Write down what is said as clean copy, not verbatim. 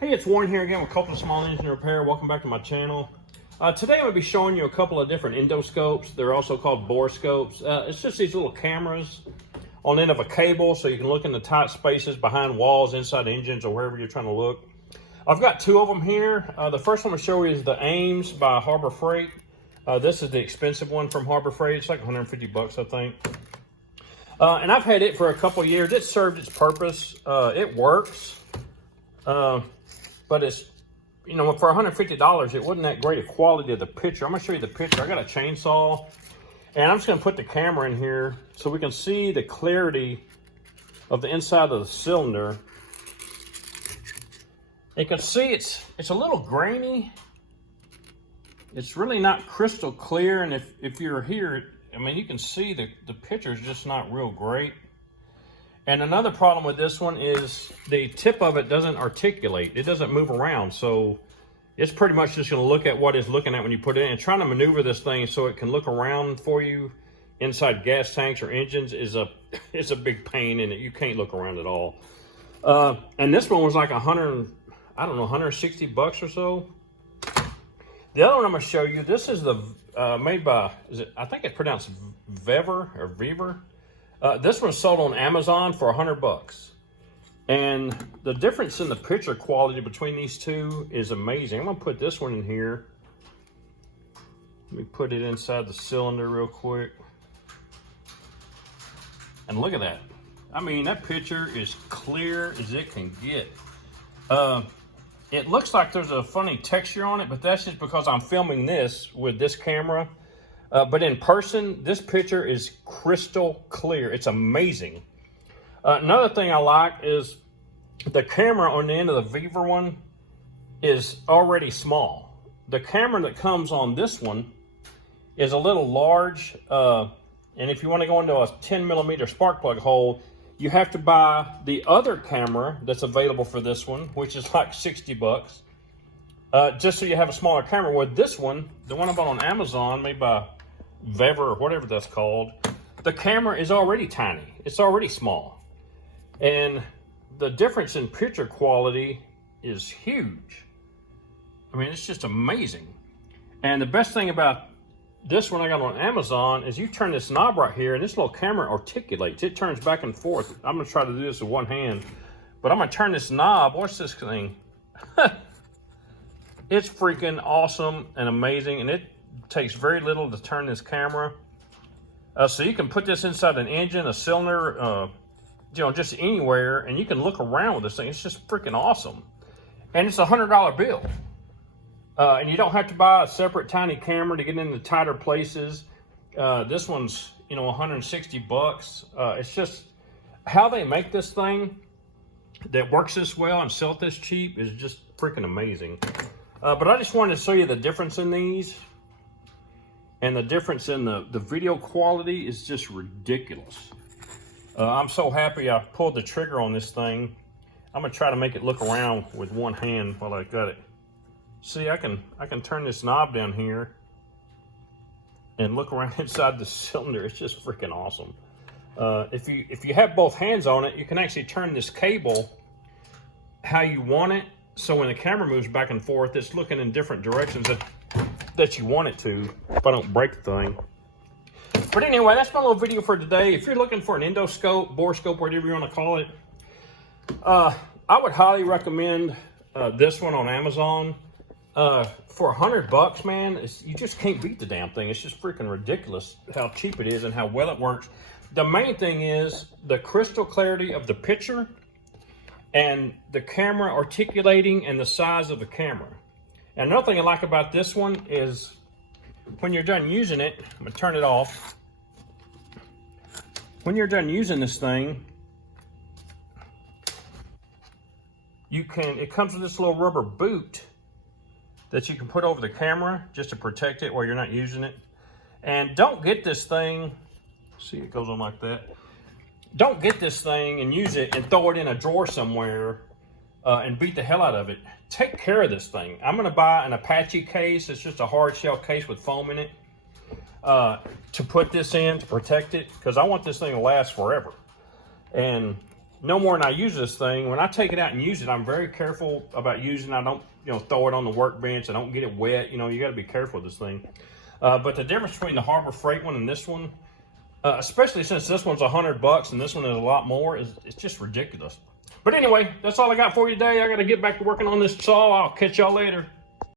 Hey, it's Warren here again with Copeland Small Engine Repair. Welcome back to my channel. Today I'm going to be showing you a couple of different endoscopes. They're also called borescopes. It's just these little cameras on the end of a cable so you can look in the tight spaces behind walls, inside engines, or wherever you're trying to look. I've got two of them here. The first one I'm going to show you is the Ames by Harbor Freight. This is the expensive one from Harbor Freight. It's like 150 bucks, I think. And I've had it for a couple of years. It served its purpose. It works. But it's, you know, for $150, it wasn't that great a quality of the picture. I'm going to show you the picture. I got a chainsaw, and I'm just going to put the camera in here so we can see the clarity of the inside of the cylinder. You can see it's a little grainy. It's really not crystal clear, and if you're here, I mean, you can see the picture is just not real great. And another problem with this one is the tip of it doesn't articulate. It doesn't move around. So it's pretty much just going to look at what it's looking at when you put it in. And trying to maneuver this thing so it can look around for you inside gas tanks or engines is a big pain, and you can't look around at all. And this one was like 160 bucks or so. The other one I'm going to show you, this is the made by, I think it's pronounced Vever or Vever. This one's sold on Amazon for 100 bucks. And the difference in the picture quality between these two is amazing. I'm going to put this one in here. Let me put it inside the cylinder real quick. And look at that. I mean, that picture is clear as it can get. It looks like there's a funny texture on it, but that's just because I'm filming this with this camera. But in person, this picture is crystal clear. It's amazing. Another thing I like is the camera on the end of the Vever one is already small. The camera that comes on this one is a little large. And if you want to go into a 10mm spark plug hole, you have to buy the other camera that's available for this one, which is like 60 bucks. Just so you have a smaller camera. With this one, the one I bought on Amazon, made by Vever or whatever that's called, the camera is already tiny. It's already small. And the difference in picture quality is huge. I mean, it's just amazing. And the best thing about this one I got on Amazon is you turn this knob right here and this little camera articulates. It turns back and forth. I'm going to try to do this with one hand, but I'm going to turn this knob. Watch this thing. It's freaking awesome and amazing, and it takes very little to turn this camera. So you can put this inside an engine, a cylinder, you know, just anywhere, and you can look around with this thing. It's just freaking awesome. And it's a $100 bill. And you don't have to buy a separate tiny camera to get into tighter places. This one's, you know, 160 bucks. It's just how they make this thing that works this well and sell it this cheap is just freaking amazing. But I just wanted to show you the difference in these. And the difference in the video quality is just ridiculous. I'm so happy I pulled the trigger on this thing. I'm gonna try to make it look around with one hand while I got it. See, I can turn this knob down here and look around inside the cylinder. It's just freaking awesome. If you have both hands on it, you can actually turn this cable how you want it. So when the camera moves back and forth, it's looking in different directions that you want it to, if I don't break the thing. But anyway, that's my little video for today. If you're looking for an endoscope, borescope, whatever you want to call it, I would highly recommend this one on Amazon. For 100 bucks, man, you just can't beat the damn thing. It's just freaking ridiculous how cheap it is and how well it works. The main thing is the crystal clarity of the picture and the camera articulating and the size of the camera. And another thing I like about this one is when you're done using it, I'm gonna turn it off. When you're done using this thing, it comes with this little rubber boot that you can put over the camera just to protect it while you're not using it. And don't get this thing, see, it goes on like that. Don't get this thing and use it and throw it in a drawer somewhere and beat the hell out of it. Take care of this thing. I'm gonna buy an Apache case. It's just a hard shell case with foam in it to put this in to protect it, because I want this thing to last forever. And no more than I use this thing. When I take it out and use it, I'm very careful about using it. I don't, throw it on the workbench. I don't get it wet. You got to be careful with this thing. But the difference between the Harbor Freight one and this one, especially since this one's $100 and this one is a lot more, it's just ridiculous. But anyway, that's all I got for you today. I got to get back to working on this saw. I'll catch y'all later.